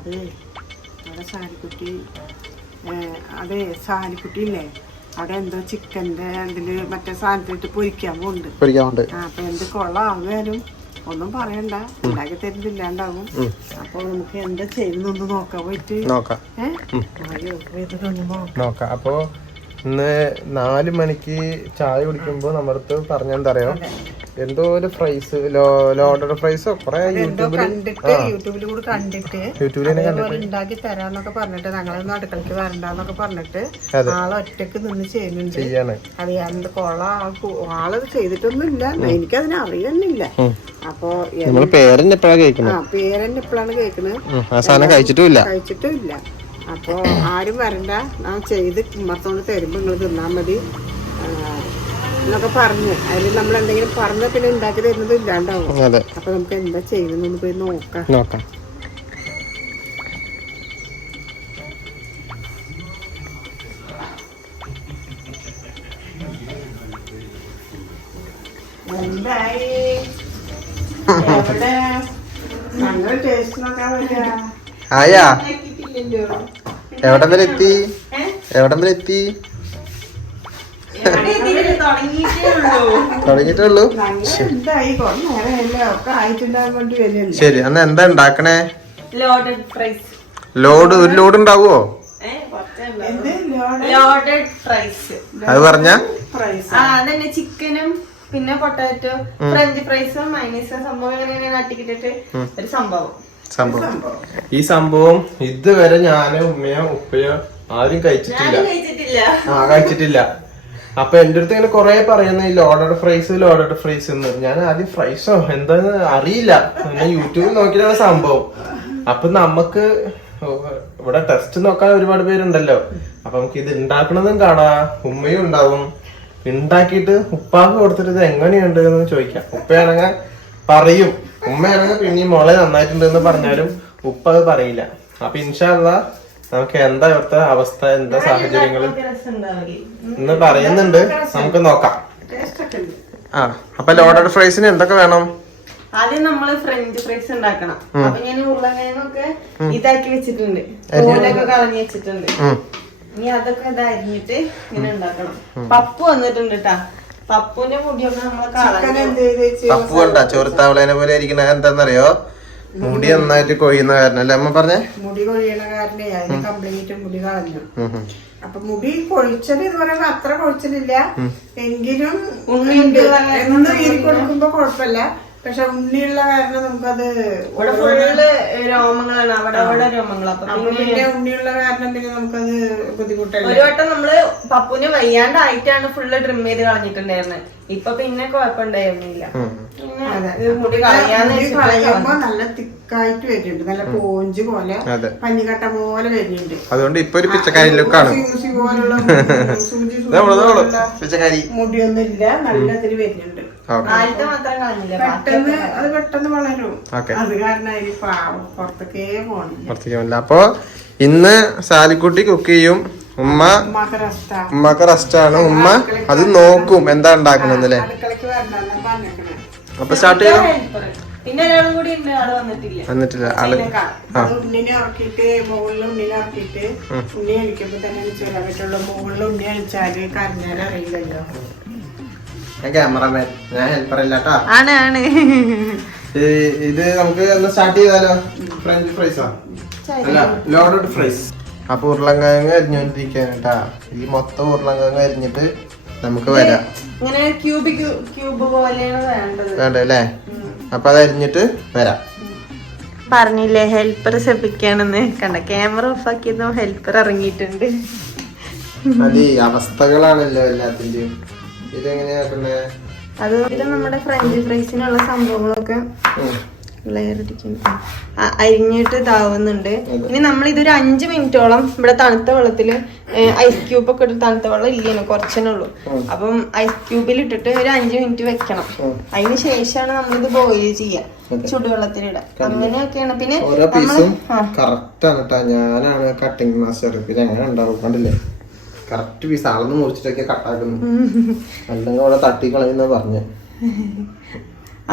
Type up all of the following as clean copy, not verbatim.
അതെ അവിടെ സാലിക്കുട്ടി അതെ സാലിക്കുട്ടി ഇല്ലേ അവിടെ എന്തോ ചിക്കൻ്റെ ഇതില് മറ്റേ സാധനത്തിലിട്ട് പൊരിക്കാൻ പോകുന്നുണ്ട്. അപ്പൊ എന്ത് കൊള്ളാവുകയാലും ഒന്നും പറയണ്ട, ഉണ്ടാക്കി തരുന്നില്ലാണ്ടാവും. അപ്പൊ നമുക്ക് എന്താ ചെയ്യുന്നൊന്ന് നോക്കാൻ പോയിട്ട് നോക്കാം. അപ്പൊ ഇന്ന് 4 മണിക്ക് ചായ കുടിക്കുമ്പോ നമ്മുടെ അടുത്ത് പറഞ്ഞെന്താ അറിയോ, എന്തോ ഒരു ഫ്രൈസ് ലോഡഡ് ഫ്രൈസോ കുറെ യൂട്യൂബിൽ ഉണ്ടാക്കി തരാന്നൊക്കെ പറഞ്ഞിട്ട് ഞങ്ങളൊന്നും അടുക്കളക്ക് വരണ്ടെന്നൊക്കെ പറഞ്ഞിട്ട് ആളെ ഒറ്റക്ക് നിന്ന് ചെയ്യുന്നുണ്ട്. അത് എന്ത് കൊള്ള ആളത് ചെയ്തിട്ടൊന്നും ഇല്ല, എനിക്കതിനെ അറിയുന്നില്ല. അപ്പൊ പേരെന്നെ എപ്പോഴാണ് കേൾക്കുന്നത്, കഴിച്ചിട്ടുമില്ല. അപ്പൊ ആരും വരണ്ട, ഞാൻ ചെയ്ത് ഉമ്മത്തോണ്ട് തരുമ്പോ നിങ്ങൾ തിന്നാ മതി എന്നൊക്കെ പറഞ്ഞു. അതിൽ നമ്മൾ എന്തെങ്കിലും പറഞ്ഞ പിന്നെ ഉണ്ടാക്കി തരുന്നത് ഇല്ലാണ്ടാവും. അപ്പൊ നമുക്ക് എന്താ ചെയ്യുന്നൊന്ന് പോയി നോക്കാം. എന്തായി എവിടെ നല്ല ടേസ്റ്റ് നോക്കാൻ പറ്റാ? എവിടം വരെ എത്തി? തുടങ്ങിട്ടുള്ളൂ. ശരി, അന്ന് എന്താ ഉണ്ടാക്കണേ? ലോഡ് ഒരു ലോഡ് ഉണ്ടാവോ? അത് പറഞ്ഞ അതന്നെ ചിക്കനും പിന്നെ പൊട്ടാറ്റോ ഫ്രഞ്ച് ഫ്രൈസും മൈനീസും സംഭവം ഇങ്ങനെ കാട്ടിക്കിട്ടിട്ട് ഒരു സംഭവം. ഈ സംഭവം ഇതുവരെ ഞാനോ ഉമ്മയോ ഉപ്പയോ ആരും കഴിച്ചിട്ടില്ല. അപ്പൊ എന്റെ അടുത്ത് ഇങ്ങനെ കൊറേ പറയുന്നു ഈ ലോഡഡ് ഫ്രൈസ് എന്ന്. ഞാൻ ആദ്യം ഫ്രൈസോ എന്താന്ന് അറിയില്ല, പിന്നെ യൂട്യൂബിൽ നോക്കിയാണ് സംഭവം. അപ്പൊ നമുക്ക് ഇവിടെ ടെസ്റ്റ് നോക്കാൻ ഒരുപാട് പേരുണ്ടല്ലോ, അപ്പൊ നമുക്ക് ഇത് ഉണ്ടാക്കണതും കാണാം. ഉമ്മയും ഉണ്ടാവും, ഉണ്ടാക്കിയിട്ട് ഉപ്പാക്ക് കൊടുത്തിട്ട് ഇത് എങ്ങനെയുണ്ട് എന്ന് ചോദിക്കാം. ഉപ്പയാണെങ്കിൽ പറയും, ഉമ്മയാണെങ്കിൽ പിന്നെ മുള നന്നായിട്ടുണ്ട് എന്ന് പറഞ്ഞാലും ഉപ്പ അത് പറയില്ല. അപ്പൊ ഇൻഷാ അല്ലാഹ് നമുക്ക് എന്താ ഇവിടുത്തെ അവസ്ഥ, എന്താ സാഹചര്യങ്ങള് എന്ന് പറയുന്നുണ്ട്, നമുക്ക് നോക്കാം. അപ്പൊ ലോഡഡ് ഫ്രൈസിന് എന്തൊക്കെ വേണം? ആദ്യം നമ്മള് ഫ്രഞ്ച് ഫ്രൈസ് ഉണ്ടാക്കണം. അപ്പൊ ഞാൻ ഉരുളക്കിഴങ്ങൊക്കെ ഇതാക്കി വെച്ചിട്ടുണ്ട്, തോലൊക്കെ കളഞ്ഞു വെച്ചിട്ടുണ്ട്. ഇനി അതൊക്കെ ഇതരിഞ്ഞിട്ട് ഇങ്ങനെ ഉണ്ടാക്കണം. പപ്പു വന്നിട്ടുണ്ട് കേട്ടാ. പപ്പുവിന്റെ മുടിയൊക്കെ നമ്മളെ പപ്പു കണ്ടാ ചോർത്താവളേനെ പോലെ ഇരിക്കണ എന്താന്നറിയോ, മുടി നന്നായിട്ട് കൊഴിയുന്ന കാരണം അല്ലേ അമ്മ പറഞ്ഞേ? മുടി കൊഴിയണ കാരണേ അതിന് കംപ്ലീറ്റ് മുടി കളഞ്ഞു. അപ്പൊ മുടി കൊഴിച്ചത് എന്ന് പറയുമ്പോ അത്ര കൊഴിച്ചിലില്ല, എങ്കിലും ഉണ്ണിയുണ്ട് എന്ന് ഈരി കൊടുക്കുമ്പോ കുഴപ്പമില്ല. പക്ഷെ ഉണ്ണിയുള്ള കാരണം നമുക്കത് രോമങ്ങളാണ്, അവിടെ രോമങ്ങൾ. അപ്പൊ പിന്നെ ഉണ്ണിയുള്ള കാരണം പിന്നെ നമുക്കത് ബുദ്ധിമുട്ടല്ല. ഒരു വട്ടം നമ്മള് പപ്പുവിന് വയ്യാണ്ടായിട്ടാണ് ഫുള്ള് ട്രിം ചെയ്ത് കളഞ്ഞിട്ടുണ്ടായിരുന്നത്. ഇപ്പൊ പിന്നെ കുഴപ്പമുണ്ടായിരുന്നില്ല. മുടി കളയുമ്പോ നല്ല തിക്കായിട്ട് വരുന്നുണ്ട്, നല്ല പോഞ്ച് പോലെ പഞ്ഞിക്കട്ട പോലെ വരുന്നുണ്ട്. അതുകൊണ്ട് ഇപ്പൊ ഒരു പിച്ചക്കാരി ലുക്കാണ്, മുടിയൊന്നും ഇല്ല, നല്ല ഇതിൽ വരുന്നുണ്ട്. പെട്ടെന്ന് വളരും, അത് കാരണം പുറത്തേക്കേ പോണില്ല. അപ്പൊ ഇന്ന് സാലിക്കുട്ടി കുക്ക് ചെയ്യും, ഉമ്മക്ക് റെസ്റ്റാണ്. ഉമ്മ അത് നോക്കും എന്താ ഉണ്ടാക്കണെന്നല്ലേ. അപ്പൊ സ്റ്റാർട്ട് ചെയ്യാം. പിന്നെ ഒരാളും കൂടി ഉണ്ട്, ആള് വന്നിട്ടില്ല ആള്. ഉണ്ണിനെ ഇറക്കിയിട്ട് മുകളിൽ ഉണ്ണിനെ ഇറക്കിയിട്ട് ഉണ്ണി അഴിക്കുമ്പോ തന്നെ ചെയ്യാൻ പറ്റുള്ളൂ. മുകളിൽ ഉണ്ണി അഴിച്ചാല് കരഞ്ഞാലും അറിയില്ലല്ലോ. ക്യാമറമാൻ, ഞാൻ ഹെൽപ്പർ ഇല്ലാട്ടാ. ആണ് ഇത് നമുക്ക് ഒന്ന് സ്റ്റാർട്ട് ചെയ്താലോ? ഫ്രഞ്ച് ഫ്രൈസാ അല്ല ലോഡഡ് ഫ്രൈസ്. അപ്പൊ ഉരുളങ്കിഴങ്ങ് അരിഞ്ഞോണ്ടിരിക്കാനാട്ടാ. ഈ മൊത്തം ഉരുളങ്കിഴങ്ങ് അരിഞ്ഞിട്ട് നമുക്ക് വരാം. ഇങ്ങനെ ക്യൂബ് പോലെയാണ് വേണ്ടല്ലേ? അപ്പൊ അത് അരിഞ്ഞിട്ട് വരാം. പറഞ്ഞില്ലേ ഹെൽപ്പർ ശ്രമിക്കാണെന്ന്. കണ്ട ക്യാമറ ഓഫ് ആക്കിയതോ ഹെൽപ്പർ ഇറങ്ങിയിട്ടുണ്ട്. അത് അവസ്ഥകളാണല്ലോ എല്ലാത്തിന്റെയും. ഇതെങ്ങനെയാക്കണ്ടേ? അത് നമ്മുടെ ഫ്രഞ്ച് ഫ്രൈസിനുള്ള സംഭവങ്ങളൊക്കെ അരിഞ്ഞിട്ട് ഇതാവുന്നുണ്ട്. ഇനി നമ്മൾ ഇതൊരു 5 മിനിറ്റോളം ഇവിടെ തണുത്ത വെള്ളത്തില് ഐസ് ക്യൂബ് ഒക്കെ ഇട്ട്, തണുത്ത വെള്ളം ഇല്ലേനു കുറച്ചേ ഉള്ളൂ, അപ്പം ഐസ് ക്യൂബിൽ ഇട്ടിട്ട് ഒരു 5 മിനിറ്റ് വെക്കണം. അതിന് ശേഷമാണ് നമ്മളിത് ബോയിൽ ചെയ്യാ, ചുടുവെള്ളത്തിലിടാം. അങ്ങനെയൊക്കെയാണ്. പിന്നെ ഞാനാണ് കട്ടിംഗ് മാസ്റ്റർ. പിന്നെ എങ്ങനെ ഉണ്ടാവും കണ്ടില്ലേ, കറക്റ്റ് പീസ് അളന്ന് മുറിച്ചിട്ടൊക്കെ കട്ടാക്കുന്നു, അല്ലെങ്കിൽ അവിടെ തട്ടിക്കളയുന്ന പറഞ്ഞു.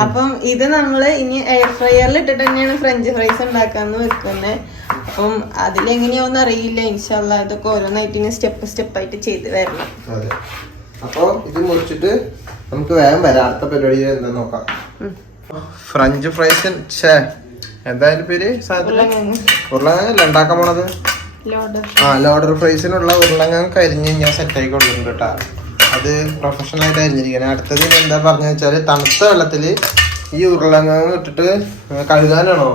അപ്പം ഇത് നമ്മള് ഇനി എയർ ഫ്രയറിൽ ഇട്ടിട്ട് തന്നെയാണ് ഫ്രഞ്ച് ഫ്രൈസ് ഉണ്ടാക്കാന്ന് വെക്കുന്നത്. അപ്പം അതിലെങ്ങനെയാവുന്ന അറിയില്ല. ഇൻഷാല്ലാ ഇതൊക്കെ ഓരോന്നായിട്ട് സ്റ്റെപ്പ് ആയിട്ട് ചെയ്ത് വരണം. അതെ. അപ്പൊ ഇത് മുറിച്ചിട്ട് നമുക്ക് വേഗം വരാം. അടുത്ത പരിപാടി എന്താ നോക്കാം. ഫ്രഞ്ച് ഫ്രൈസ് എന്തായാലും പേര് ഉരുളങ്ങല്ല ഉണ്ടാക്കാൻ പോണത്. ലോഡർ ഫ്രൈസിനുള്ള ഉരുളങ്ങ കരിഞ്ഞ് ഞാൻ സെറ്റ് ആക്കി കൊടുക്കുന്നുണ്ട് കേട്ടാ. അത് പ്രൊഫഷണൽ ആയിട്ട് അരിഞ്ഞിരിക്കണം. അടുത്തത് എന്താ പറഞ്ഞ വെച്ചാല് തണുത്ത വെള്ളത്തില് ഈ ഉരുളങ്ങ ഇട്ടിട്ട് കഴുകാനാണോ?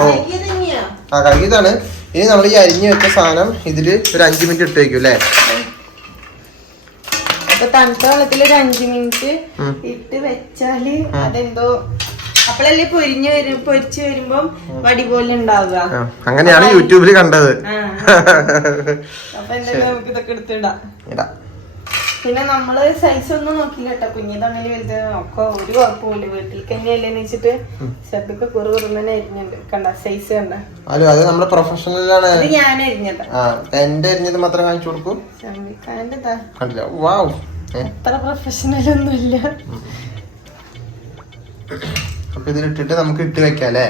ഓ ആ കഴുകിയതാണ്. ഇനി നമ്മൾ ഈ അരിഞ്ഞു വെച്ച സാധനം ഇതില് ഒരു 5 മിനിറ്റ് ഇട്ട് വെക്കും അല്ലേ? അപ്പൊ തണുത്ത വെള്ളത്തിൽ ഒരു 5 മിനിറ്റ് ഇട്ട് വെച്ചാല് അതെന്തോ അപ്പഴല്ലേ പൊരിച്ചു വരുമ്പോ വടി പോലെ ഉണ്ടാവുക. അങ്ങനെയാണ് യൂട്യൂബിൽ കണ്ടത്. അപ്പൊ എന്തായാലും നമുക്ക് ഇതൊക്കെ എടുത്തിടാം. പിന്നെ നമ്മള് സൈസ് ഒന്നും നോക്കില്ല കേട്ടോ. കുഞ്ഞിതാണെങ്കിൽ വലുത് ഒക്കെ ഒരു കുഴപ്പമില്ല. വീട്ടിലേക്ക് തന്നെയല്ലേന്ന് വെച്ചിട്ട് ഷെബൊക്കെ തന്നെ അരിഞ്ഞുണ്ട്. കണ്ട സൈസ് കണ്ട. അത് നമ്മുടെ പ്രൊഫഷണലാണ്. അത് ഞാൻ അരിഞ്ഞത്. എന്റെ അരിഞ്ഞത് മാത്രം കാണിച്ചു കൊടുക്കും. അത്ര പ്രൊഫഷണൽ ഒന്നുമില്ല. അപ്പൊ ഇതിലിട്ടിട്ട് നമുക്ക് ഇട്ട് വെക്കാം അല്ലേ?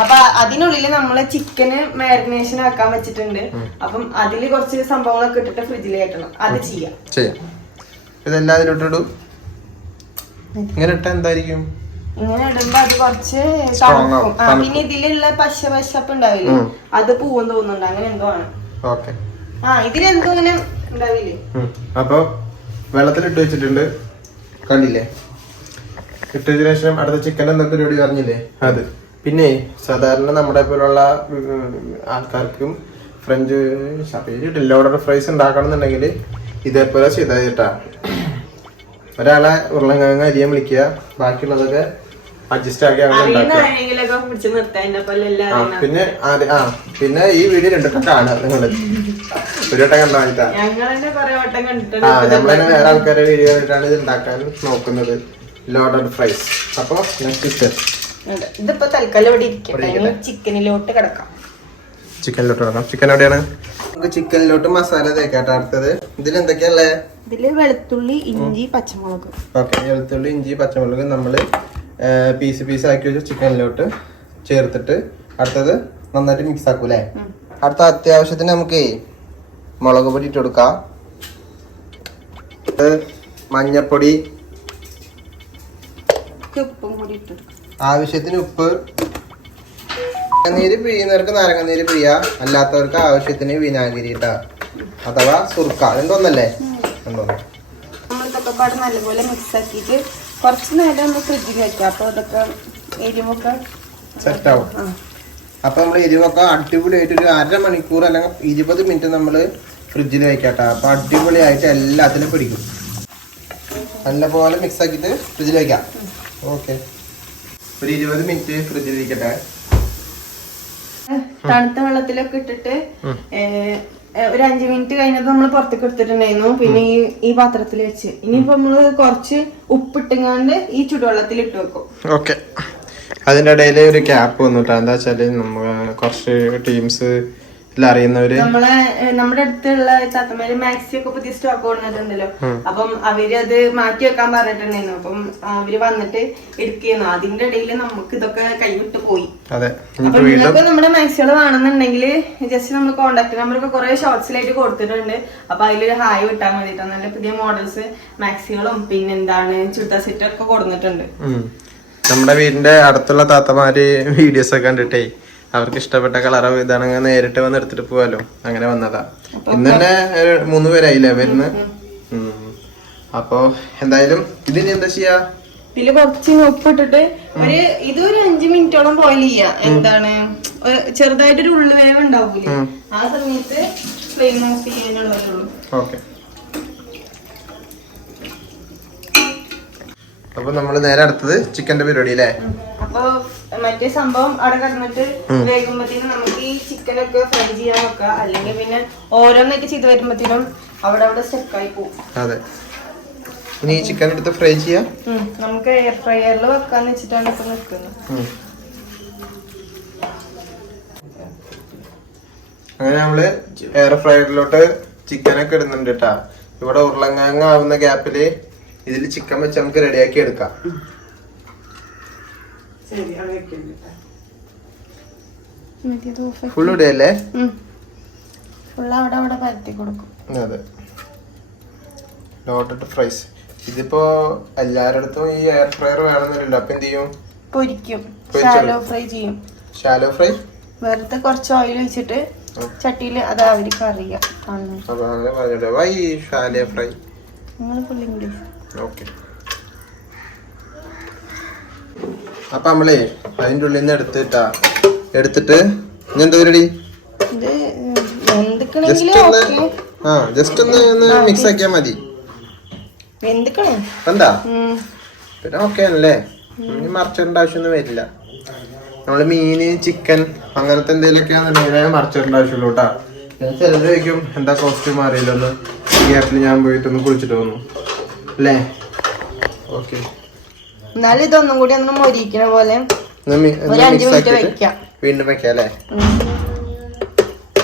അപ്പൊ അതിനുള്ളിൽ നമ്മള് ചിക്കന് മാരിനേഷൻ ആക്കാൻ വെച്ചിട്ടുണ്ട്. അപ്പം അതില് കുറച്ച് സംഭവങ്ങളൊക്കെ ഇട്ടിട്ട് ഫ്രിഡ്ജിൽ കയറ്റണം. അത് ചെയ്യാം. ഇതെല്ലാം അതിലിട്ടിടും. ഇങ്ങനെ ഇട്ട എന്തായിരിക്കും? ഇങ്ങനെ ഇടുമ്പോ അത് കുറച്ച് തണുക്കും. പിന്നെ ഇതിലുള്ള പശപ്പ് ഉണ്ടാവില്ലേ, അത് പൂവും തോന്നുന്നുണ്ട്. അങ്ങനെ എന്തോ ആണ്. ഇതിലെന്തോ ഇങ്ങനെ ഉണ്ടാവില്ലേ? അപ്പൊ വെള്ളത്തിലിട്ട് വെച്ചിട്ടുണ്ട്. കണ്ടില്ലേ? ഇട്ടതിന് ശേഷം അടുത്ത ചിക്കൻ എന്തൊക്കെ പരിപാടി പറഞ്ഞില്ലേ അത്. പിന്നെ സാധാരണ നമ്മുടെ പോലുള്ള ആൾക്കാർക്കും ഫ്രഞ്ച് ലോഡർ ഫ്രൈസ് ഉണ്ടാക്കണം എന്നുണ്ടെങ്കിൽ ഇതേപോലെ ചെയ്താ ഒരാളെ ഉരുളക്കിഴങ്ങ് അരിയാൻ വിളിക്കുക. ബാക്കിയുള്ളതൊക്കെ അഡ്ജസ്റ്റ് ആക്കി പിന്നെ ഈ വീഡിയോ 2 വട്ടം കാണാം. നിങ്ങള് ഒരു വട്ടം കണ്ടാ നമ്മളന്നെ വേറെ ആൾക്കാരുടെ വീഡിയോ കണ്ടിട്ടാണ് ഇത് ഉണ്ടാക്കാൻ നോക്കുന്നത്. Loaded fries. അപ്പൊ നെക്സ്റ്റ് സ്റ്റെപ്പ് ഇതിപ്പോ തൽക്കാലം ഇവിടെ ഇരിക്കട്ടെ. ചിക്കനിലോട്ട് കിടക്കാം. ചിക്കൻ എവിടെയാണ്? നമുക്ക് ചിക്കനിലോട്ട് മസാല തേക്കാട്ടോ. അടുത്തത് ഇതിൽ എന്തൊക്കെയല്ലേ? ഇതില് വെളുത്തുള്ളി, ഇഞ്ചി, പച്ചമുളക്. ഓക്കെ, വെളുത്തുള്ളി, ഇഞ്ചി, പച്ചമുളക് നമ്മള് പീസ് ആക്കി വെച്ച ചിക്കനിലോട്ട് ചേർത്തിട്ട് അടുത്തത് നന്നായിട്ട് മിക്സ് ആക്കൂലേ? അടുത്ത അത്യാവശ്യത്തിന് നമുക്ക് മുളക് പൊടി ഇട്ട് കൊടുക്കാം. മഞ്ഞപ്പൊടി, ആവശ്യത്തിന് ഉപ്പ്. നീര് പിഴിയുന്നവർക്ക് നാരങ്ങനീര് പിഴിയാ, അല്ലാത്തവർക്ക് ആവശ്യത്തിന് വിനാഗിരി ഇട്ടാ അഥവാ സുർക്ക. രണ്ടൊന്നല്ലേ? നമ്മളിതൊക്കെ പാട് നല്ലപോലെ മിക്സ് ആക്കിയിട്ട് കുറച്ച് നേരം ഒന്ന് ഫ്രിഡ്ജിൽ വെക്കാം. അപ്പൊ അതൊക്കെ എരിവൊക്കെ സെറ്റ് ആവും. അപ്പൊ നമ്മള് എരിവൊക്കെ അടിപൊളിയായിട്ട് ഒരു 1/2 മണിക്കൂർ അല്ലെങ്കിൽ 20 മിനിറ്റ് നമ്മള് ഫ്രിഡ്ജിൽ വെക്കാട്ടോ. അപ്പൊ അടിപൊളിയായിട്ട് എല്ലാത്തിനും പിടിക്കും. നല്ലപോലെ മിക്സ് ആക്കിയിട്ട് ഫ്രിഡ്ജിൽ വെക്കാം. ഓക്കെ, ഒരു 20 മിനിറ്റ് ഫ്രിഡ്ജിൽ ഇരിക്കട്ടെ. തണുത്ത വെള്ളത്തിലൊക്കെ ഇട്ടിട്ട് ഒരു 5 മിനിറ്റ് കഴിഞ്ഞത് നമ്മൾ പുറത്തേക്ക് എടുത്തിട്ടുണ്ടായിരുന്നു. പിന്നെ ഈ പാത്രത്തിൽ വെച്ച് ഇനിയിപ്പോ നമ്മള് കുറച്ച് ഉപ്പിട്ടുങ്ങാണ്ട് ഈ ചുടുവെള്ളത്തിൽ ഇട്ട് വെക്കും. ഓക്കെ, അതിന്റെ ഇടയിൽ ഒരു ക്യാപ്പ് വന്നിട്ടാ. എന്താ വെച്ചാല് കുറച്ച് ടീംസ് അറിയുന്നവര് നമ്മുടെ അടുത്തുള്ള താത്തമാര് മാക്സി ഒക്കെ പുതിയ സ്റ്റോക്ക് കൊണ്ടുവന്നിട്ടുണ്ടല്ലോ. അപ്പം അവര് അത് മാറ്റി വെക്കാൻ പറഞ്ഞിട്ടുണ്ടായിരുന്നു. അപ്പം അവര് വന്നിട്ട് എടുക്കുന്നു. അതിന്റെ ഇടയിൽ നമുക്ക് ഇതൊക്കെ കൈവിട്ട് പോയി. അപ്പൊ നിങ്ങൾക്ക് നമ്മുടെ മാക്സികൾ വേണമെന്നുണ്ടെങ്കിൽ ജസ്റ്റ് നമ്മൾ കോൺടാക്ട് നമ്പറൊക്കെ കുറെ ഷോർട്സിലായിട്ട് കൊടുത്തിട്ടുണ്ട്. അപ്പൊ അതിലൊരു ഹായ് വിട്ടാൽ മതിട്ടോ. നല്ല പുതിയ മോഡൽസ് മാക്സികളും പിന്നെന്താണ് ചുരിദാർ സെറ്റ് ഒക്കെ കൊടുത്തിട്ടുണ്ട്. നമ്മുടെ വീടിന്റെ അടുത്തുള്ള താത്തമാര് വീഡിയോസ് ഒക്കെ കണ്ടിട്ടേ അവർക്ക് ഇഷ്ടപ്പെട്ട കളർ ഇതാണെങ്കിൽ നേരിട്ട് വന്ന് എടുത്തിട്ട് പോവാലോ. അങ്ങനെ വന്നതാ. ഇന്ന് തന്നെ 3 പേരായില്ലേ വരുന്നത്. അപ്പൊ എന്തായാലും ഇതിന് എന്താ ചെയ്യാ? ഇതില് കുറച്ച് ഉപ്പിട്ടിട്ട് ഇതൊരു 5 മിനിറ്റോളം ബോയിൽ ചെയ്യാം. എന്താണ് ചെറുതായിട്ടൊരു ഉള്ളുവേവ് ഉണ്ടാവൂലേ, ആ സമയത്ത് ഫ്ലെയിം ഓഫ് ചെയ്യാനുള്ളതേ ഉള്ളൂ. ഓക്കെ, അപ്പൊ നമ്മള് നേരെ അടുത്തത് ചിക്കന്റെ പരിപാടി അല്ലേ? അപ്പൊ മറ്റേ സംഭവം അവിടെ കിടന്നിട്ട് വേകുമ്പത്തേനും നമുക്ക് ഈ ചിക്കനൊക്കെ ഫ്രൈ ചെയ്യാൻ വെക്കാം. അല്ലെങ്കിൽ പിന്നെ ഓരോന്നൊക്കെ ചെയ്ത് വരുമ്പത്തേനും അവിടെ സ്റ്റെക്കായി പോകും. അതെ, ഇനി ഈ ചിക്കൻ എടുത്ത് ഫ്രൈ ചെയ്യാം. നമുക്ക് എയർ ഫ്രയറിൽ വെക്കാന്ന് വെച്ചിട്ടാണ് ഇപ്പൊ നിൽക്കുന്നത്. അങ്ങനെ നമ്മള് എയർ ഫ്രയറിലോട്ട് ചിക്കനൊക്കെ ഇടുന്നുണ്ട് കേട്ടാ. ഇവിടെ ഉരുളങ്ങ ആവുന്ന ഗ്യാപ്പില് ഇതിൽ ചിക്കൻ വെച്ച് നമുക്ക് റെഡിയാക്കി എടുക്കാം. ഫുൾ ഇടയല്ലേ? ഫുൾ അവിടെ പരത്തി കൊടുക്കും. അതെ, ലോഡഡ് ഫ്രൈസ്. ഇതിപ്പോ എല്ലാരുടെ അടുത്തും ഈ എയർ ഫ്രയർ വേണമെന്നില്ലല്ലോ. അപ്പൊ എന്ത് ചെയ്യും? പൊരിക്കും. ഷാലോ ഫ്രൈ ചെയ്യും. ഷാലോ ഫ്രൈ വെറുതെ കുറച്ച് ഓയിൽ ഒഴിച്ചിട്ട് ചട്ടിയില് അത് അവർക്ക് അറിയാം. അപ്പൊ നമ്മളെ അതിന്റെ ഉള്ളിൽ നിന്ന് എടുത്തിട്ട് ഇനി എന്താ പരിപാടി? ജസ്റ്റ് ഒന്ന് മിക്സ് ആക്കിയാ മതി. എന്താ പിന്നെ ഓക്കെ ആണല്ലേ? ഇനി മറിച്ചിടേണ്ട ആവശ്യമൊന്നും വരില്ല. നമ്മള് മീന്, ചിക്കൻ അങ്ങനത്തെ എന്തെങ്കിലുമൊക്കെയാണെന്നുണ്ടെങ്കിൽ മറിച്ചിടേണ്ട ആവശ്യമുള്ളൂ കേട്ടാ. ചിലര് ചോദിക്കും എന്താ കോസ്റ്റ്യൂം അറിയില്ലെന്ന്. ഈ ഗ്യാപ്പിൽ ഞാൻ പോയിട്ടൊന്ന് കുളിച്ചിട്ട് വന്നു അല്ലേ? ഓക്കെ, എന്നാലും ഇതൊന്നും കൂടി ഒന്ന് മൊരിക്കണ പോലെ വീണ്ടും വെക്കാം അല്ലേ?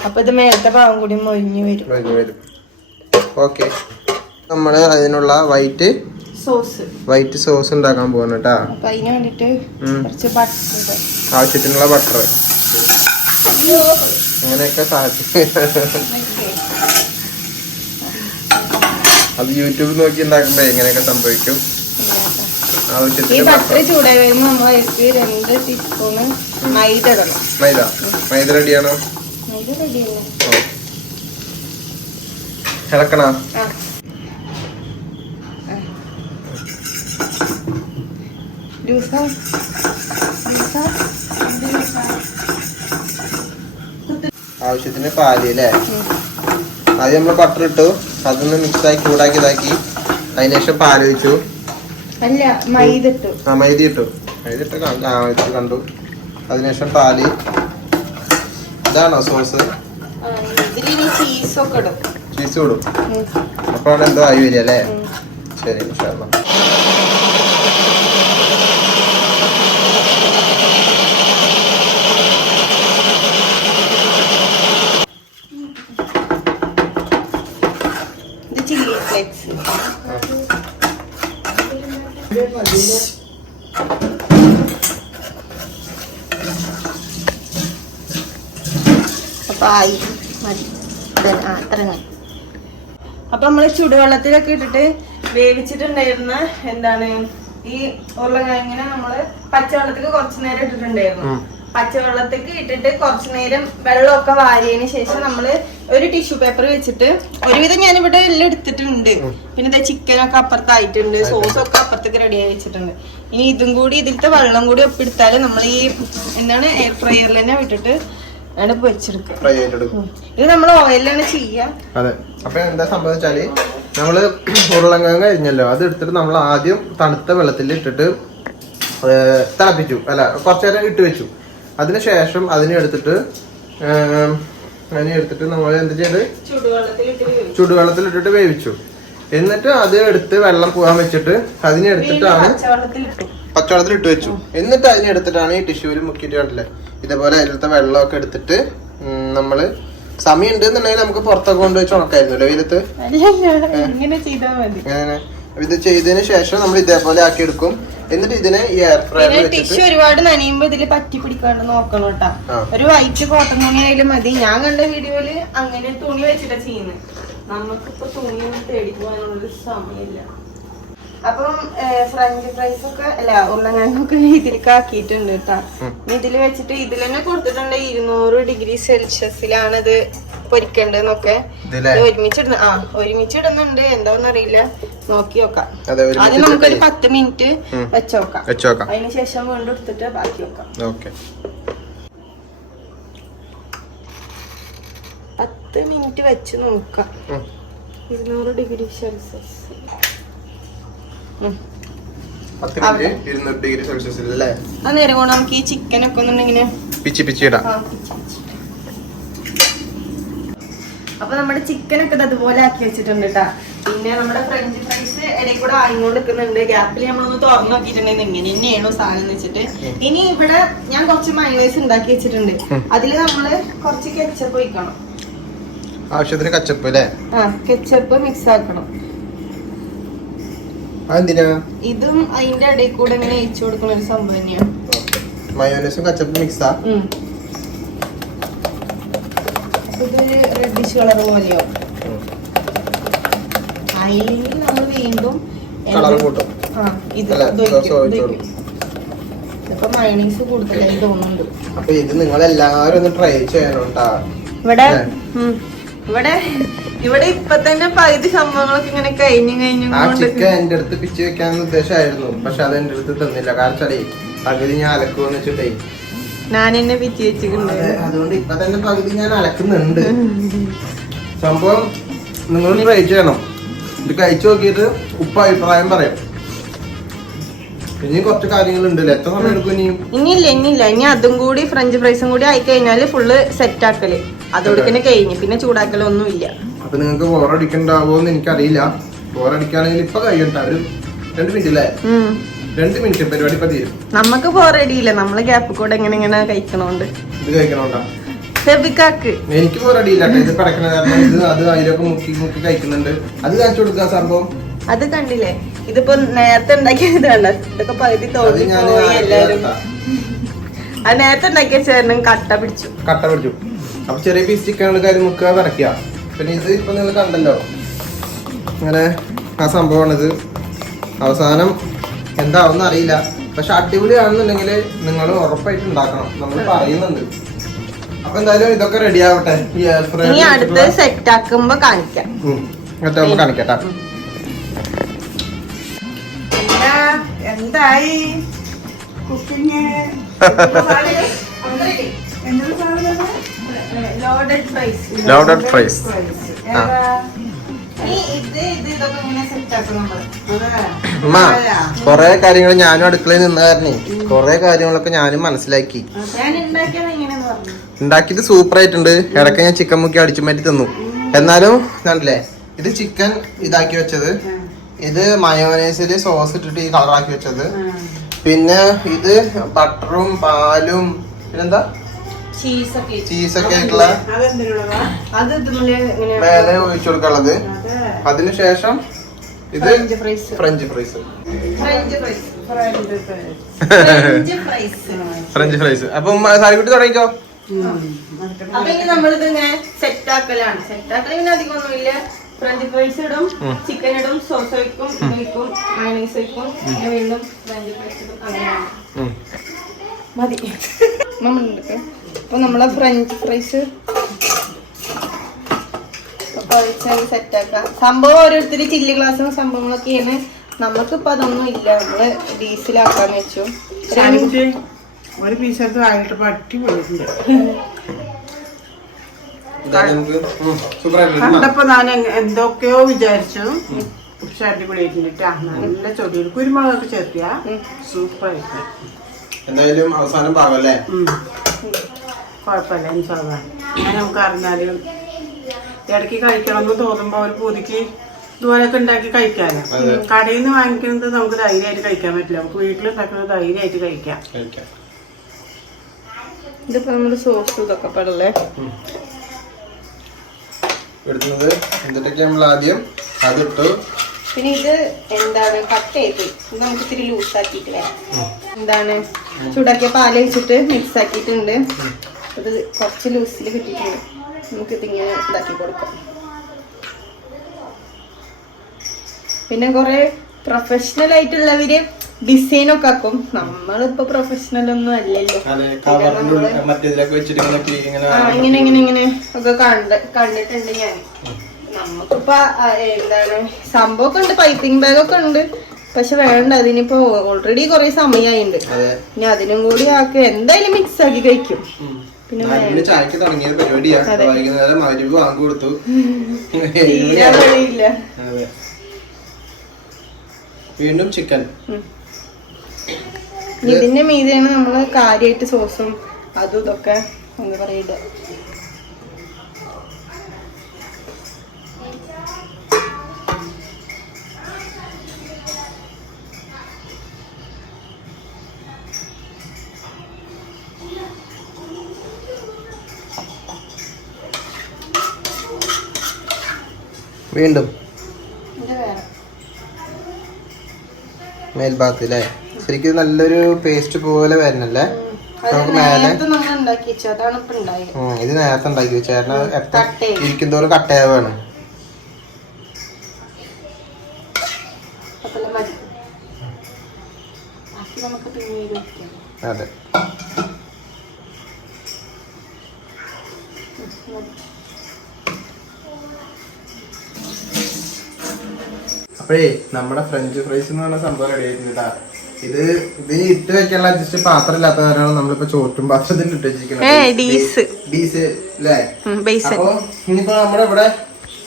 അപ്പൊ ഇത് മേലത്തെ ഭാഗം കൂടി മൊരിഞ്ഞു വരും. ഓക്കെ, നമ്മള് അതിനുള്ള വൈറ്റ് സോസ് ഉണ്ടാക്കാൻ പോകുന്നു കേട്ടാ. അപ്പൊ അതിന് വേണ്ടിട്ട് കുറച്ച് ബട്ടർ, ആവശ്യത്തിനുള്ള ബട്ടർ, അങ്ങനെയൊക്കെ അത് യൂട്യൂബ് നോക്കി ഉണ്ടാക്കുമ്പോ എങ്ങനെയൊക്കെ സംഭവിക്കും. ഈ ബട്ടർ ചൂടായി വരുമ്പോ നമ്മൾ 2 ടീസ്പൂണ് മൈദ ഇടണം. മൈദ റെഡിയാണോ? മൈദ റെഡിയാണ്. ഇളക്കണോ? ആവശ്യത്തിന് പാല് അല്ലേ? ആദ്യം നമ്മള് ബട്ടർ ഇട്ടു, അതൊന്ന് മിക്സ് ആക്കി ചൂടാക്കി ഇതാക്കി. അതിനുശേഷം പാല് ഒഴിച്ചു. മൈദ ഇട്ടു കണ്ടു. അതിനുശേഷം പാല്. ഇതാണോ സോസ്? ചീസ് ഇടും. അപ്പോഴാണ് എന്തോ ആയി വരിക അല്ലേ? ശരി, ഇൻഷാല്ലാ. Chilli flakes. അപ്പൊ നമ്മള് ചുടുവെള്ളത്തിലൊക്കെ ഇട്ടിട്ട് വേവിച്ചിട്ടുണ്ടായിരുന്ന എന്താണ് ഈ ഉരുളക്കിഴങ്ങിനെ നമ്മള് പച്ചവെള്ളത്തിക്ക് കുറച്ചു നേരം ഇട്ടിട്ടുണ്ടായിരുന്നു. പച്ചവെള്ളത്തേക്ക് ഇട്ടിട്ട് കുറച്ചു നേരം വെള്ളമൊക്കെ വാരിയതിന് ശേഷം നമ്മള് ഒരു ടിഷ്യൂ പേപ്പർ വെച്ചിട്ട്, ഒരുവിധം ഞാനിവിടെ എല്ലാം എടുത്തിട്ടുണ്ട്. പിന്നെ ചിക്കനൊക്കെ അപ്പുറത്തായിട്ടുണ്ട്, സോസൊക്കെ അപ്പുറത്തേക്ക് റെഡി ആയി വെച്ചിട്ടുണ്ട്. ഇനി ഇതും കൂടി ഇതിലത്തെ വെള്ളം കൂടി ഒപ്പിയെടുത്താല് നമ്മൾ ഈ എന്താണ് എയർ ഫ്രയറിൽ തന്നെ വിട്ടിട്ട് പൊരിച്ചെടുക്കും. ഇത് നമ്മൾ ഓയിലാണ് ചെയ്യാ. അതെ. അപ്പൊ എന്താ സംഭവിച്ചാല് നമ്മള് ഉരുളക്കിഴങ്ങ് കഴിഞ്ഞല്ലോ, അത് എടുത്തിട്ട് നമ്മൾ ആദ്യം തണുത്ത വെള്ളത്തിൽ ഇട്ടിട്ട് തിളപ്പിച്ചു, അല്ല കുറച്ചു നേരം ഇട്ട് വെച്ചു. അതിനുശേഷം അതിനെടുത്തിട്ട് നമ്മൾ എന്ത് ചെയ്ത് ചുടുവെള്ളത്തിലിട്ടിട്ട് വേവിച്ചു. എന്നിട്ട് അത് എടുത്ത് വെള്ളം പോകാൻ വെച്ചിട്ട് അതിനെടുത്തിട്ടാണ് പച്ചവെള്ളത്തിൽ ഇട്ട് വെച്ചു. എന്നിട്ട് അതിനെടുത്തിട്ടാണ് ഈ ടിഷ്യൂവിൽ മുക്കിയിട്ട് കണ്ടില്ലേ ഇതേപോലെ അതിലത്തെ വെള്ളമൊക്കെ എടുത്തിട്ട് നമ്മള് സമയം ഉണ്ട് എന്നുണ്ടെങ്കിൽ നമുക്ക് പുറത്തൊക്കെ കൊണ്ടുവച്ച് ഉണക്കായിരുന്നല്ലോ വെയിലത്ത്. ഇത് ചെയ്തതിന് ശേഷം നമ്മൾ ഇതേപോലെ ആക്കി എടുക്കും. എന്നിട്ട് ഇതിനെ ഈ എയർ ഫ്രയറിൽ ടിഷ്യൂ ഒരുപാട് നനയുമ്പോ ഇതില് പറ്റി പിടിക്കാണ്ട് നോക്കണം കേട്ടാ. ഒരു വൈറ്റ് കോട്ടൺ തുണി ആയാലും മതി. ഞാൻ കണ്ട വീഡിയോയില് അങ്ങനെ തുണി വെച്ചിട്ടാ ചെയ്യുന്നത്. നമുക്കിപ്പോ തുണി തേടി പോകാനുള്ള സമയമില്ല. അപ്പം ഫ്രഞ്ച് ഫ്രൈസ് ഒക്കെ അല്ല ഉരുളക്കിഴങ്ങൊക്കെ ഇതിലേക്ക് ആക്കിയിട്ടുണ്ട് കേട്ടാ. ഇതില് വെച്ചിട്ട് ഇതിൽ തന്നെ കൊടുത്തിട്ടുണ്ട് 200 ഡിഗ്രി സെൽഷ്യസിലാണ് ഇത് പൊരിക്കേണ്ടതെന്നൊക്കെ. ഒരുമിച്ചിടുന്നുണ്ട്, എന്താന്ന് അറിയില്ല, നോക്കി നോക്കാം. ആദ്യം നമുക്കൊരു 10 മിനിറ്റ് വെച്ചോക്കാം. അതിനുശേഷം വീണ്ടും എടുത്തിട്ട് ബാക്കി വെക്കാം. 10 മിനിറ്റ് വെച്ച് നോക്കാം. 200 ഡിഗ്രി സെൽഷ്യസ്. 200 ഡിഗ്രി സെൽഷ്യസിൽ അല്ലേ? ആ നേരം കൊണ്ട് നമുക്ക് ഈ ചിക്കനൊക്കെ ഒന്നുണ്ടെങ്കിൽ പിച്ചിടാം. അപ്പൊ നമ്മുടെ ചിക്കനൊക്കെ അതുപോലെ ആക്കി വെച്ചിട്ടുണ്ട് കേട്ടാ. പിന്നെ നമ്മുടെ ഫ്രഞ്ച് ഫ്രൈസ് ഇടയിൽ കൂടെ ആയിക്കൊണ്ട് നിൽക്കുന്നുണ്ട്. ഗ്യാപ്പിൽ നമ്മളൊന്ന് തുറന്നു നോക്കിയിട്ടുണ്ടെങ്കിൽ ഇങ്ങനെ തന്നെയാണോ സാധനം വെച്ചിട്ട്. ഇനി ഇവിടെ ഞാൻ കുറച്ച് മയോണൈസ് ഉണ്ടാക്കി വെച്ചിട്ടുണ്ട്. അതില് നമ്മള് കുറച്ച് കെച്ചപ്പ് ഒഴിക്കണം. ആവശ്യത്തിന് കെച്ചപ്പ് അല്ലേ? കെച്ചപ്പ് മിക്സ് ആക്കണം. ഇതും അതിന്റെ ഇടയിൽ കൂടെ ഇങ്ങനെ ഒഴിച്ചു കൊടുക്കുന്ന ഒരു സംഭവം തന്നെയാണ്. മയോണൈസും കെച്ചപ്പും മിക്സാ. ഇതൊരു റെഡിഷ് കളർ പോലെയാവും. അതിൽ നമ്മൾ വീണ്ടും ഇപ്പൊ മയോണൈസ് കൂടുതലായി തോന്നുന്നുണ്ട്. അപ്പൊ ഇത് നിങ്ങൾ എല്ലാവരും ഒന്ന് ട്രൈ ചെയ്യണോട്ടാ. ഇവിടെ ഇവിടെ ഇപ്പൊ തന്നെ പകുതി സംഭവങ്ങളൊക്കെ ഇങ്ങനെ കഴിഞ്ഞു ആ ചിക്കൻ എന്റെ അടുത്ത് പിച്ച് വെക്കാന്ന് ഉദ്ദേശമായിരുന്നു, പക്ഷെ അത് എന്റെ അടുത്ത് തന്നില്ല. കാരണം പകുതി ഞാൻ അലക്കുമെന്ന് വെച്ചിട്ടേ ഞാൻ എന്നെ പിച്ച് വെച്ചിട്ടുണ്ട്. അതുകൊണ്ട് ഇപ്പൊ തന്നെ പകുതി ഞാൻ അലക്കുന്നുണ്ട്. സംഭവം നിങ്ങൾ ട്രൈ ചെയ്യണം. ഇത് കഴിച്ചു നോക്കിയിട്ട് ഉപ്പ് അഭിപ്രായം പറയാം. ഇനി കുറച്ച് കാര്യങ്ങളുണ്ടല്ലോ, എത്ര സമയം എടുക്കും ഇനിയില്ല ഇനി അതും കൂടി ഫ്രഞ്ച് ഫ്രൈസും കൂടി ആയി കഴിഞ്ഞാല് ഫുള്ള് സെറ്റ് ആക്കല് അതോടെ കഴിഞ്ഞ് പിന്നെ ചൂടാക്കലൊന്നും ഇല്ല. അപ്പൊ നിങ്ങൾക്ക് ബോറടിക്കണ്ടാവോന്ന് എനിക്കറിയില്ല. ബോറടിക്കുകയാണെങ്കിൽ ഇപ്പൊ കഴിയണ്ട, ഒരു 2 മിനിറ്റ് അല്ലേ? 2 മിനിറ്റ് പരിപാടി ഇപ്പൊ തീരും. നമുക്ക് ബോറടിയില്ല, നമ്മള് ഗ്യാപ്പ് കൂടെ എങ്ങനെ കഴിക്കണോണ്ട്. ഇത് കഴിക്കണോണ്ടാ എനിക്ക് ബോറടിയില്ല. ഇത് പടക്കണ കാരണം ഇത് അത് അതിലൊക്കെ മുക്കി കഴിക്കുന്നുണ്ട്. അത് കാണിച്ചു കൊടുക്കുക സംഭവം. അത് കണ്ടില്ലേ, ഇതിപ്പോ നേരത്തെ ഉണ്ടാക്കിയത് കണ്ട, ഇതൊക്കെ പകുതി തോന്നിപ്പോയി എല്ലാരും. അത് നേരത്തെ ഉണ്ടാക്കിയ ചേർന്നും കട്ട പിടിച്ചു. അപ്പൊ ചെറിയ പീസ് ചിക്കൻ കാര്യം മുക്കുക പടക്കുക. പിന്നെ ഇത് ഇപ്പൊ നിങ്ങൾ കണ്ടല്ലോ, അങ്ങനെ ആ സംഭവമാണിത്. അവസാനം എന്താവുന്ന അറിയില്ല, പക്ഷെ അടിപൊളിയാണെന്നുണ്ടെങ്കിൽ നിങ്ങൾ ഉറപ്പായിട്ട് ഉണ്ടാക്കണം, നമ്മൾ പറയുന്നുണ്ട്. അപ്പൊ എന്തായാലും ഇതൊക്കെ റെഡി ആവട്ടെ. അടുത്ത് സെറ്റ് ആക്കുമ്പോ കാണിക്കാം. കാണിക്കട്ടാ. എന്തായി കുക്കിംഗ്? Loaded fries. കൊറേ കാര്യങ്ങൾ ഞാനും അടുക്കളയിൽ നിന്ന കാരണേ കൊറേ കാര്യങ്ങളൊക്കെ ഞാനും മനസ്സിലാക്കി. ഉണ്ടാക്കിയത് സൂപ്പർ ആയിട്ടുണ്ട്. ഇടയ്ക്ക് ഞാൻ ചിക്കൻ മുക്കി അടിച്ചു മാറ്റി തന്നു. എന്നാലും കണ്ടില്ലേ, ഇത് ചിക്കൻ ഇതാക്കി വെച്ചത്, ഇത് മയോനൈസില് സോസ് ഇട്ടിട്ട് ഈ കളറാക്കി വെച്ചത്, പിന്നെ ഇത് ബട്ടറും പാലും പിന്നെന്താ ചീസൊക്കെ ആയിട്ടുള്ള മേലെ ഒഴിച്ചു കൊടുക്കാനുള്ളത്. അതിനുശേഷം ഇത് ഫ്രഞ്ച് ഫ്രൈസ്. അപ്പം സാരിക്കുട്ടി തുടങ്ങിക്കോ. അപ്പൊ ഇനി നമ്മളിതിങ്ങനെ സെറ്റ് ആക്കലാണ്. സെറ്റ് ആക്കൽ അധികം ഒന്നുമില്ല. ഫ്രഞ്ച് ഫ്രൈസ് ഇടും, ചിക്കൻ ഇടും, സോസ് വയ്ക്കും, മയോണൈസ് വയ്ക്കും, വീണ്ടും ഫ്രഞ്ച് ഫ്രൈസ് ഇടും. അങ്ങനെയാണ് മതി. അപ്പൊ നമ്മളെ ഫ്രഞ്ച് ഫ്രൈസ് സെറ്റ് ആക്കാം. സംഭവം ഓരോരുത്തർ ചില്ലി ഗ്ലാസും സംഭവങ്ങളൊക്കെയാണ്. നമുക്കിപ്പോ അതൊന്നും ഇല്ല, നമ്മള് ഡീസിലാക്കാന്ന് വെച്ചു. ഒരു പീസ് എടുത്ത് ആയിട്ട് പട്ടി പോയിട്ടുണ്ട്. കണ്ടപ്പോ ഞാൻ എന്തൊക്കെയോ വിചാരിച്ചു, പക്ഷെ അടിപൊളിയായിട്ടുണ്ട്. നല്ല ചൊടിയിൽ കുരുമുളകൊക്കെ ചേർത്തിയാ സൂപ്പർ ആയിട്ട്. എന്തായാലും അവസാനം പാകല്ലേ, കുഴപ്പമില്ല. ഇൻഷാല്ലാ അങ്ങനെ നമുക്ക് അറിഞ്ഞാലും ഇടയ്ക്ക് കഴിക്കണമെന്ന് തോന്നുമ്പോ ഒരു പൂതിക്ക് ഇതുപോലെയൊക്കെ ഉണ്ടാക്കി കഴിക്കാനോ. കടയിൽ നിന്ന് വാങ്ങിക്കുന്നത് നമുക്ക് ധൈര്യമായിട്ട് കഴിക്കാൻ പറ്റില്ല, നമുക്ക് വീട്ടിലുണ്ടാക്കുന്നത് ധൈര്യമായിട്ട് കഴിക്കാം. ഇതിപ്പോ നമ്മള് സോസ് ഇതൊക്കെ പടല്ലേ എടുക്കുന്നത്. എന്നിട്ടൊക്കെ നമ്മൾ ആദ്യം അതിട്ടു. പിന്നെ ഇത് എന്താണ് കട്ട് ചെയ്ത് ഇത് നമുക്ക് ഇത്തിരി ലൂസ് ആക്കിയിട്ടില്ലേ, എന്താണ് ചൂടാക്കിയ പാല് വെച്ചിട്ട് മിക്സ് ആക്കിയിട്ടുണ്ട്. അത് കുറച്ച് ലൂസിൽ കിട്ടിയിട്ടുണ്ട്. നമുക്ക് ഇതിങ്ങനെ ഇതാക്കി കൊടുക്കാം. പിന്നെ കുറെ പ്രൊഫഷണൽ ആയിട്ടുള്ളവര് ഡിസൈൻ ഒക്കെ ആക്കും. നമ്മളിപ്പോ പ്രൊഫഷണൽ ഒന്നും അല്ലല്ലോ. ഇങ്ങനെ ഇങ്ങനെ ഇങ്ങനെ ഒക്കെ കണ്ടിട്ടുണ്ട് ഞാൻ. നമുക്കിപ്പോ എന്താണ് സംഭവമൊക്കെ ഉണ്ട്, പൈപ്പിംഗ് ബാഗൊക്കെ ഉണ്ട്. പക്ഷെ വേണ്ട, അതിനിപ്പോ ഓൾറെഡി കൊറേ സമയമായിണ്ട്. ഇനി അതിനും കൂടി ആക്കി എന്തായാലും മിക്സ് ആക്കി കഴിക്കും. പിന്നെ ചായക്ക് തുടങ്ങിയ പരിപാടിയാ. വൈകുന്നേരം മഗ്‌രിബ് വാങ്ങി കൊടുത്തു. വീണ്ടും ചിക്കൻ. ഇതിന്റെ മീതെയാണ് നമ്മള് കാര്യമായിട്ട് സോസും അതും ഇതൊക്കെ എന്താ പറയുക. വീണ്ടും മേൽഭാഗത്ത് അല്ലേ, ശരിക്കും നല്ലൊരു പേസ്റ്റ് പോലെ വരണല്ലേ. നമുക്ക് മേലെ നമ്മൾ ഉണ്ടാക്കി വെച്ചു, അതാണ് ഇപ്പൊ ഉണ്ടായത്. ഇത് നേരത്തെ ഉണ്ടാക്കി വെച്ചു. ചേട്ടന് ഇരിക്കുന്നതോറും കട്ടയാവാണ്. അതെ. അപ്പഴേ നമ്മുടെ ഫ്രഞ്ച് ഫ്രൈസ് എന്ന് പറഞ്ഞ സംഭവം റെഡി ആയിട്ടാ. ഇതിന് ഇട്ട് വെക്കാനുള്ള ജസ്റ്റ് പാത്രം ഇല്ലാത്ത കാരണമാണ് നമ്മളിപ്പോ ചോറ്റും പാത്രത്തിൽ ഇട്ട് വെച്ചിരിക്കുന്നത്. അപ്പൊ ഇനിയിപ്പോ നമ്മുടെ ഇവിടെ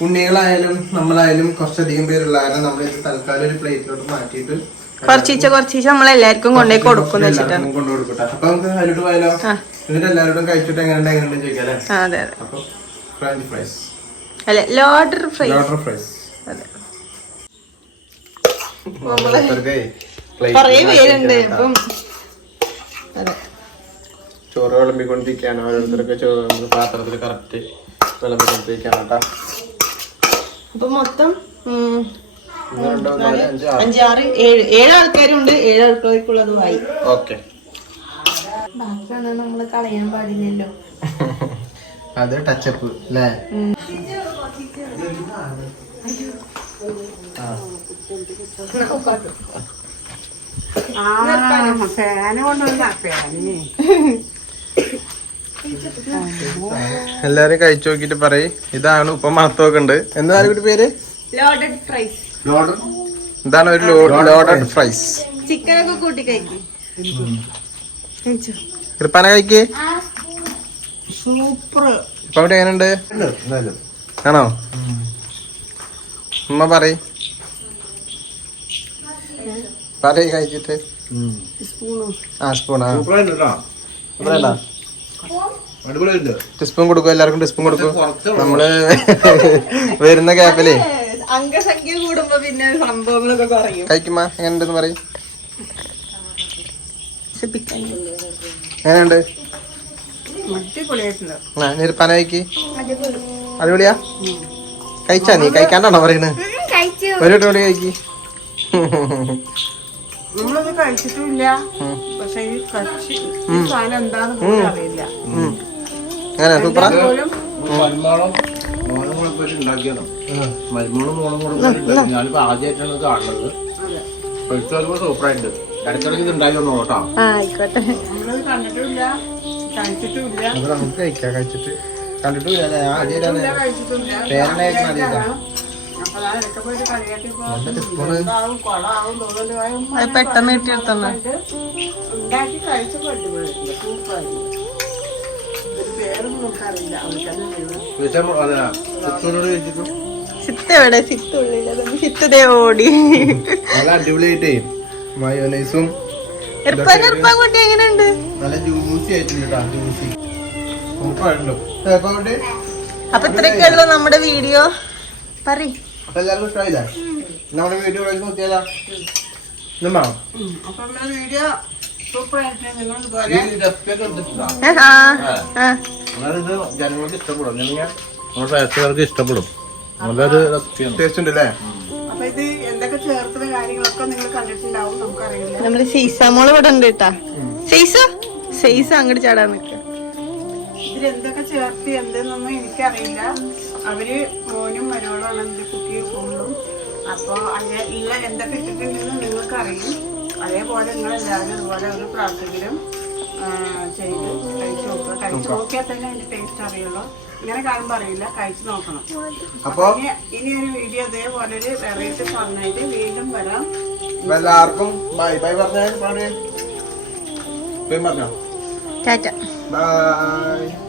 ഉണ്ണികളായാലും നമ്മളായാലും കുറച്ചധികം പേരുള്ള കാരണം നമ്മൾ തൽക്കാലം ഒരു പ്ലേറ്റിലോട്ട് മാറ്റിയിട്ട് കുറച്ചീച്ച നമ്മളെല്ലാവർക്കും കൊണ്ടുപോയി കൊടുക്കും കൊണ്ടു കൊടുക്കട്ടെ. അപ്പൊ നമുക്ക് അതിലോട്ട് പോയാലോ? എന്നിട്ട് എല്ലാവരോടും കഴിച്ചിട്ട് എങ്ങനെയുണ്ട് ചോദിക്കാല്ലേ? അപ്പൊ ഫ്രഞ്ച് ഫ്രൈസ് അല്ലെ, ലോഡർ ഫ്രൈസ്. അതെ, കൊറേ പേരുണ്ട്. അപ്പം ചോറ് വിളമ്പിക്കൊണ്ടിരിക്കുകയാണ്. ഓരോരുത്തർക്ക് ചോറ് പാത്രത്തിൽ കറക്റ്റ് വിളമ്പിക്കൊണ്ടിരിക്കുകയാണ് കേട്ടോ. അപ്പൊ മൊത്തം 5, 6, 7 ആൾക്കാരുണ്ട്. 7 ആൾക്കാർക്കുള്ളതുമായി. ഓക്കെ, ബാക്കിയാണ് നമ്മള് കളയാൻ പാടില്ലല്ലോ. അത് ടച്ചപ്പ് അല്ലേ? എല്ലാരും കഴിച്ചു നോക്കിട്ട് പറയും ഇതാണ് ഉപ്പ മഹത്വമൊക്കെ ഉണ്ട്. എന്താണ് കുട്ടി പേര്? Loaded fries. ഇതാണ് ഒരു ലോഡഡ് ഫ്രൈസ്. ചിക്കനൊക്കെ കൂട്ടി കഴിക്കും. ഇർപ്പാന കഴിക്കേ. സൂപ്പർ. ഇപ്പൊ അവിടെ എങ്ങനെയുണ്ട്? ആണോ? ഉമ്മ പറയ് കഴിച്ചിട്ട്. സ്പൂണാ ടീസ്പൂൺ കൊടുക്കും. എല്ലാവർക്കും ടീസ്പൂൺ കൊടുക്കും. നമ്മള് വരുന്ന ഗ്യാപ്പിലേ അംഗസംഖ്യ കൂടുമ്പോ പിന്നെ സംഭവങ്ങളൊക്കെ കുറയും. കഴിക്കുമ്പോ എങ്ങനെയുണ്ടെന്ന് പറയും. എങ്ങനെയുണ്ട്? നിരപ്പാന കഴിക്ക്. അടിപൊളിയാ? കഴിച്ചാ? നീ കഴിക്കാണ്ടാണോ പറയണത്? ഒരു വട്ടം കൂടി കഴിക്ക്. നമ്മളത് കഴിച്ചിട്ടില്ല. പക്ഷെ ഈ സാധനം എന്താന്ന് പോലും അറിയില്ല. അങ്ങനെ സൂപ്പറാ. ഞാനിപ്പോ ആദ്യമായിട്ടാണ് ഇത് കാണുന്നത്. സൂപ്പറായിട്ടുണ്ട്. ഇടയ്ക്കിടയ്ക്ക് ഇത് ഉണ്ടാക്കി തന്നോ കേട്ടോ. ആയിക്കോട്ടെ. നമ്മളത് കണ്ടിട്ടില്ല, കഴിച്ചിട്ടില്ല. നമുക്ക് കഴിക്കാം. കഴിച്ചിട്ട് കണ്ടിട്ടില്ല. പേരനായിട്ട് പെട്ടെന്ന് കിട്ടിയെടുത്തന്ന ഉണ്ടാക്കി കഴിച്ച പറ്റുമ്പോഴേക്കും സൂപ്പറായിരുന്നു. ഒരു പേരൊന്നും നോക്കാറില്ല. സിത്ത് എവിടെ? സിത്ത് ഉള്ളിൽ. സിത്ത് ഓടി. നല്ല അടിപൊളിയായിട്ടേ മയോനൈസും കുട്ടി എങ്ങനെയുണ്ട്? നല്ല ജ്യൂസി ആയിട്ടുണ്ട്. ജ്യൂസി സൂപ്പറായിട്ടുണ്ടോ? അപ്പൊ ഇത്രയൊക്കെ ഉള്ളു നമ്മുടെ വീഡിയോ. പറയ്. അപ്പൊ എല്ലാവർക്കും ഇഷ്ടമായില്ലേ നമ്മുടെ വീഡിയോ? നോക്കിയാലോ? അപ്പൊ നമ്മുടെ വീഡിയോ സൂപ്പറായിട്ട് നിങ്ങൾ ജനങ്ങൾക്ക് ഇഷ്ടപ്പെടും. നമ്മുടെ പ്രേക്ഷകർക്ക് ഇഷ്ടപ്പെടും. നല്ലൊരു ടേസ്റ്റ് ഉണ്ട് അല്ലേ? അപ്പൊ ഇത് എന്തൊക്കെ ചേർക്കുന്ന കാര്യങ്ങളൊക്കെ നിങ്ങൾ കണ്ടിട്ടുണ്ടാവും. നമുക്കറിയില്ല. നമ്മള് സീസാമോള് ഇവിടെ ഉണ്ട് കേട്ടാ. സൈസ് അങ്ങോട്ട് ചാടാൻ നിൽക്കുക. ഇതിലെന്തൊക്കെ ചേർത്ത് എന്തെന്നൊന്നും എനിക്കറിയില്ല. അവര് മോനും മരോളാണ് എന്റെ കുട്ടിയെ കൊള്ളും. അപ്പൊ അങ്ങനെ ഇല്ല എന്തൊക്കെ ഇട്ടിട്ടുണ്ടെന്ന് നിങ്ങൾക്ക് അറിയും. അതേപോലെ നിങ്ങൾ എല്ലാവരും അതുപോലെ ഒരു പ്രാർത്ഥനയിലും ചെയ്ത് കഴിച്ചു നോക്കുക. കഴിച്ചു നോക്കിയാൽ തന്നെ അതിന്റെ ടേസ്റ്റ് അറിയുള്ളൂ. ഇങ്ങനെ കാണുമ്പോ അറിയില്ല. കഴിച്ചു നോക്കണം. അപ്പൊ ഇനി ഒരു വീഡിയോ അതേപോലെ ഒരു വെറൈറ്റി പറഞ്ഞിട്ട് വീണ്ടും വരാം. എല്ലാവർക്കും ബൈ ബൈ പറഞ്ഞോ. ടാറ്റ. ബൈ.